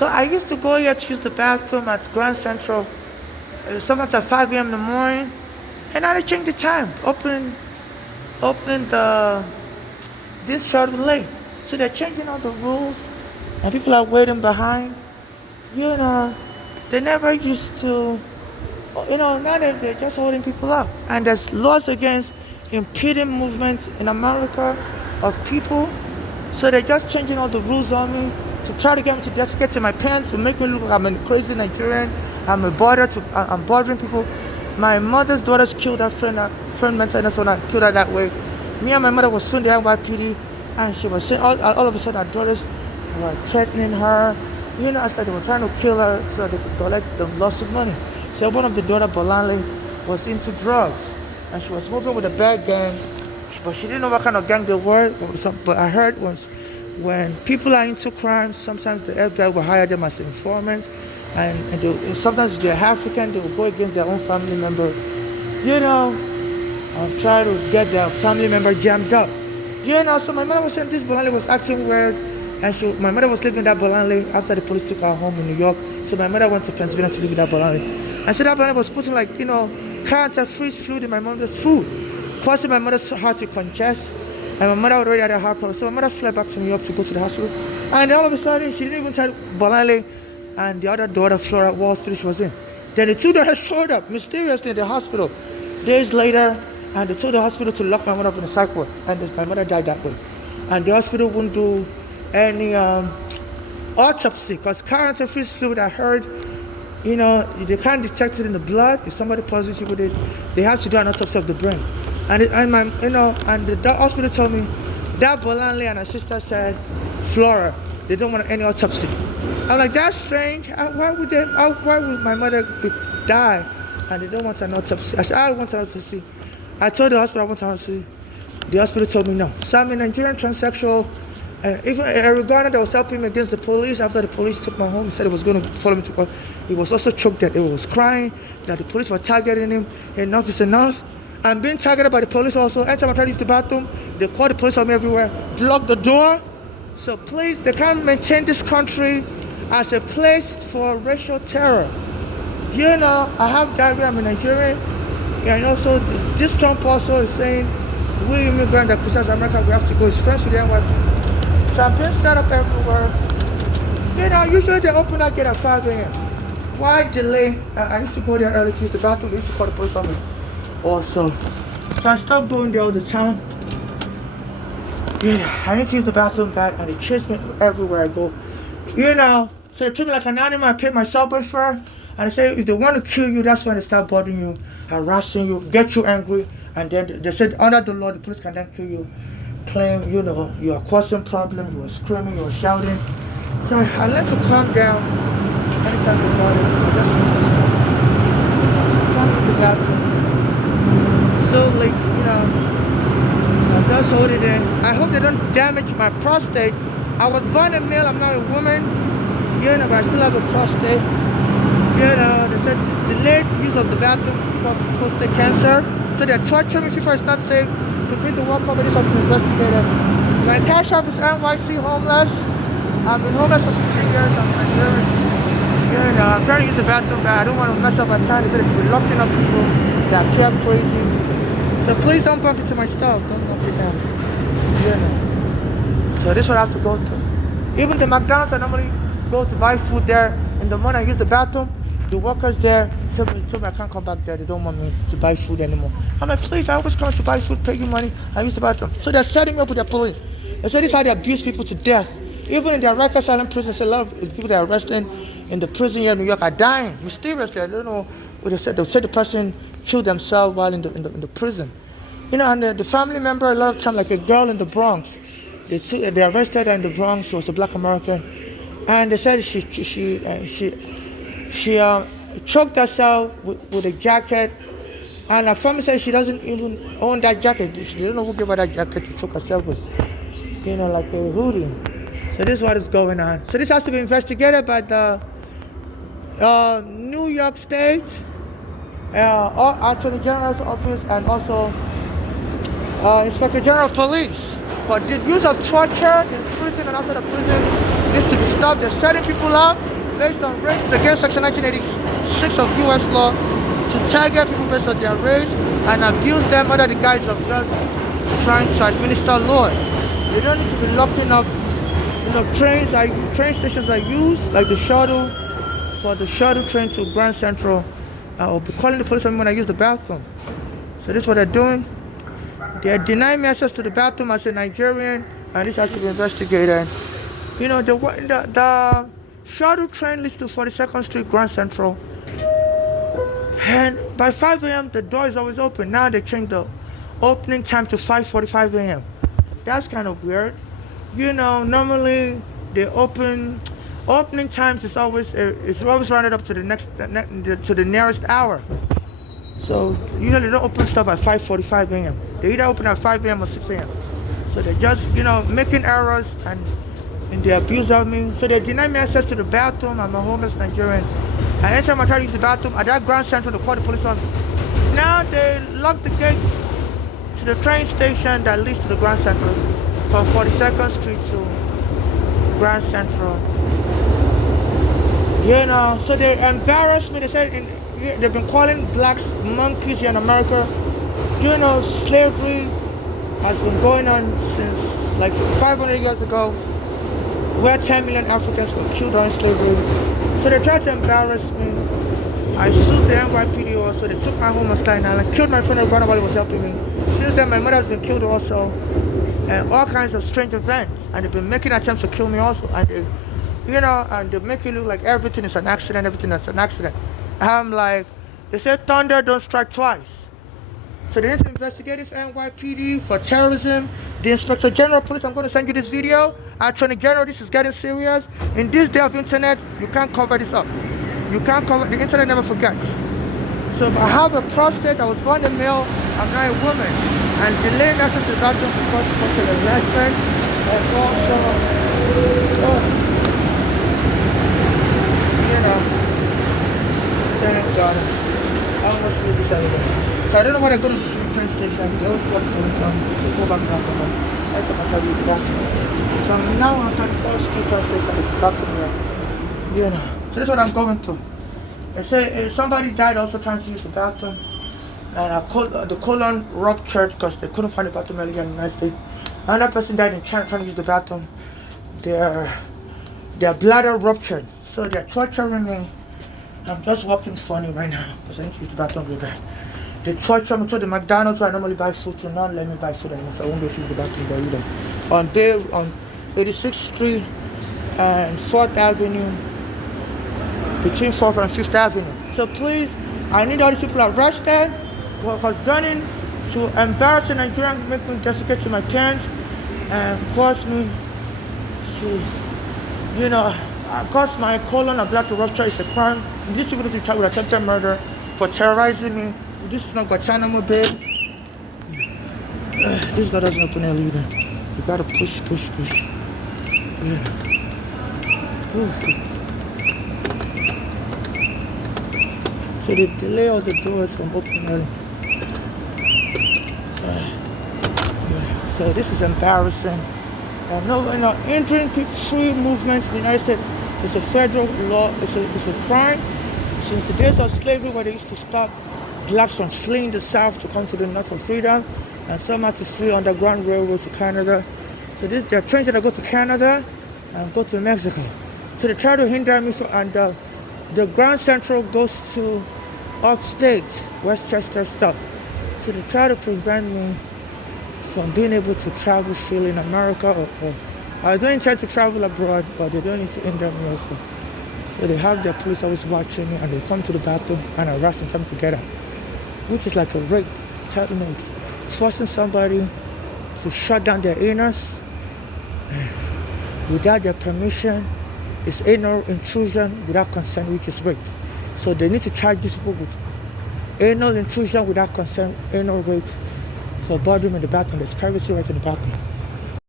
So I used to go here to use the bathroom at Grand Central, sometimes at 5 a.m. in the morning, and now they change the time, opening the this short late. So they're changing all the rules, and people are waiting behind. You know, they never used to. Now they're just holding people up, and there's laws against impeding movement in America of people. So they're just changing all the rules on me to try to get me to defecate in my pants, to make me look like I'm a crazy Nigerian. I'm bothering people. My mother's daughters killed that friend mental illness when I killed her that way. Me and my mother was suing the NYPD, and she was saying all of a sudden our daughters were threatening her. It's like they were trying to kill her so they could collect the loss of money. So one of the daughter, Bolanle, was into drugs, and she was moving with a bad gang, but she didn't know what kind of gang they were. But I heard once, when people are into crime, sometimes the FBI will hire them as informants, and sometimes they're African, they will go against their own family member, and try to get their family member jammed up. So my mother was saying this Bolanle was acting weird, and my mother was living in that Bolanle after the police took her home in New York. So my mother went to Pennsylvania to live in that Bolanle. And so that Bolanle was putting character-freeze fluid in my mother's food, causing my mother's heart to congest. And my mother already had a heart problem. So my mother fled back to New York to go to the hospital. And all of a sudden, she didn't even tell Bolanle and the other daughter, Flora, what hospital she was in. Then the two daughters showed up mysteriously in the hospital days later, and they told the hospital to lock my mother up in a psych ward. And my mother died that way. And the hospital wouldn't do any autopsy because character-freeze fluid, I heard, they can't detect it in the blood. If somebody poisons you with it, they have to do an autopsy of the brain. And the hospital told me that Bolanle and her sister said, Flora, they don't want any autopsy. I'm like, that's strange. Why would my mother die and they don't want an autopsy? I said, I want an autopsy. I told the hospital I want an autopsy. The hospital told me no. So I'm a Nigerian transsexual. And even Aragona that was helping me against the police, after the police took my home, he said he was going to follow me to court. He was also choked that he was crying, that the police were targeting him. Enough is enough. I'm being targeted by the police also. Anytime I try to use the bathroom, they call the police on me everywhere, block the door. So please, they can't maintain this country as a place for racial terror. I have diarrhea, I'm a Nigerian. And also, this Trump also is saying, we immigrants that criticize America, we have to go. He's friends with the NYPD. So I'm being set up everywhere. Usually they open that gate at 5 a.m. Why delay? I used to go there early to use the bathroom. They used to call the police on me also. So I stopped going there all the time. I need to use the bathroom bad, and they chase me everywhere I go. So they treat me like an animal. I pay my subway fare. And they say if they want to kill you, that's when they start bothering you, harassing you, get you angry. And then they said under the law, the police can then kill you. Claim, you are causing problems, you are screaming, you are shouting. So I learned to calm down anytime they bother me. So I just trying to use the bathroom. So so I'm just holding it. I hope they don't damage my prostate. I was born a male, I'm now a woman, but I still have a prostate. They said delayed use of the bathroom because of prostate cancer. So they're torturing me before it's not safe. To bring the work over this has been investigated. My cash app is NYC homeless. I've been homeless for 15 years. I'm Nigerian. I'm trying to use the bathroom, but I don't want to mess up my time. They said if you're locking up people that appear crazy. So please don't bump into my stuff. Don't bump it down. So this is what I have to go to. Even the McDonald's I normally go to buy food there. In the morning I use the bathroom. The workers there told me I can't come back there. They don't want me to buy food anymore. I'm like, please, I always come to buy food, pay you money. I use the bathroom. So they're setting me up with the police. They say this is how they abuse people to death. Even in their Rikers Island prison, a lot of people that are arrested in the prison here in New York are dying mysteriously. I don't know what they said. They said the person killed themselves while in the prison. And the family member, a lot of time, like a girl in the Bronx, they arrested her in the Bronx. She was a black American, and they said she choked herself with a jacket, and her family says she doesn't even own that jacket. She didn't know who gave her that jacket to choke herself with, like a hoodie. So this is what is going on. So this has to be investigated by the New York State Attorney General's office and also Inspector General of Police. But the use of torture in prison and outside of prison needs to be stuff. They're setting people up based on race against Section 1986 of U.S. law to target people based on their race and abuse them under the guise of just trying to administer laws. They don't need to be locking up. Train stations are used, like the shuttle, for the shuttle train to Grand Central. I'll be calling the police on me when I use the bathroom. So this is what they're doing. They're denying me access to the bathroom as a Nigerian, and this has to be investigated. The shuttle train leads to 42nd Street, Grand Central. And by 5 a.m., the door is always open. Now they changed the opening time to 5:45 a.m. That's kind of weird. Normally the opening times is always rounded up to the nearest hour. So usually they don't open stuff at 5:45 a.m. They either open at 5 a.m. or 6 a.m. So they're just making errors and they abuse of me. So they deny me access to the bathroom. I'm a homeless Nigerian. And anytime I try to use the bathroom at that Grand Central, they call the police on me. Now they lock the gate to the train station that leads to the Grand Central from 42nd Street to Grand Central. So they embarrassed me. They said they've been calling blacks monkeys here in America. Slavery has been going on since like 500 years ago, where 10 million Africans were killed during slavery. So they tried to embarrass me. I sued the NYPD also. They took my home on Staten Island, killed my friend while nobody was helping me. Since then, my mother has been killed also, and all kinds of strange events. And they've been making attempts to kill me also. And they make it look like everything is an accident, everything is an accident. I'm like, they said thunder don't strike twice. So they need to investigate this NYPD for terrorism. The Inspector General of Police, I'm going to send you this video. Attorney General, this is getting serious. In this day of internet, you can't cover this up. You can't cover, the internet never forgets. So I have a prostate, I was born in male, I'm now a woman. And delaying access to the bathroom because of prostate enlargement. And also, thank God. I almost lose this everything. So I don't know what I go to the train station. They always walk to the go back to Africa. That's what I try to use the bathroom. So now I'm at 4th Street train station. It's back here. So that's what I'm going to. They say somebody died also trying to use the bathroom. And the colon ruptured because they couldn't find the bathroom earlier in the United States. Another person died in China trying to use the bathroom. Their bladder ruptured. So they're torturing me. I'm just walking funny right now because I need to use the bathroom really bad. They torture me to the McDonald's where I normally buy food to not let me buy food anymore, so I won't be able to use the bathroom there either. On 86th Street and 4th Avenue, between 4th and 5th Avenue. So please, I need all these people arrested because joining to embarrass a Nigerian, make me defecate to my parents, and cause me to, cause my colon and bladder rupture is a crime. These people need to charge with attempted murder for terrorizing me. This is not Guantanamo Bay. This door doesn't open early either. You gotta push. Yeah. So they delay all the doors from opening early. So this is embarrassing. Entering free movements in the United States is a federal law. It's a crime. Since the days of slavery, where they used to stop blacks from fleeing the South to come to the North for freedom, and some had to flee Underground Railroad to Canada. So there are trains that go to Canada and go to Mexico. So they try to hinder me, and the Grand Central goes to upstate, Westchester stuff. So they try to prevent me from being able to travel freely in America, or I don't intend to travel abroad, but they don't need to hinder me also. So they have their police always watching me, and they come to the bathroom and arrest and come together, which is like a rape, forcing somebody to shut down their anus without their permission. It's anal intrusion without consent, which is rape. So they need to charge these people with anal intrusion without consent, anal rape, for bothering in the bathroom. There's privacy right in the bathroom.